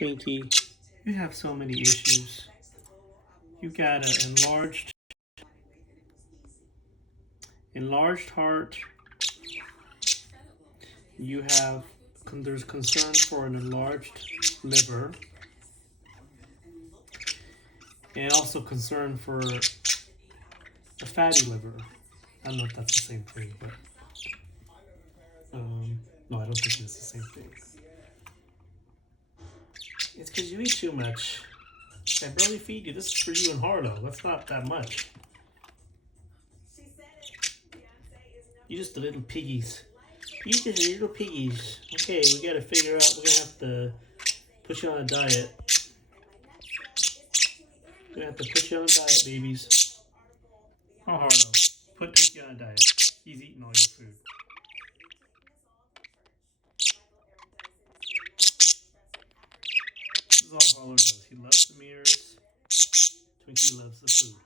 Twinkie, you have so many issues. You got an enlarged heart. You have there's concern for an enlarged liver, and also concern for a fatty liver. I don't know if that's the same thing, but no, I don't think it's the same thing. It's because you eat too much. I barely feed you. This is for you and Harlow. That's not that much. You just the little piggies. You just the little piggies. Okay, we gotta figure out. We're gonna have to put you on a diet. We're gonna have to put you on a diet, babies. Oh, Harlow, put Twinkie on a diet. He's eating all your food. This is all Harlow does. He loves the mirrors. Twinkie loves the food.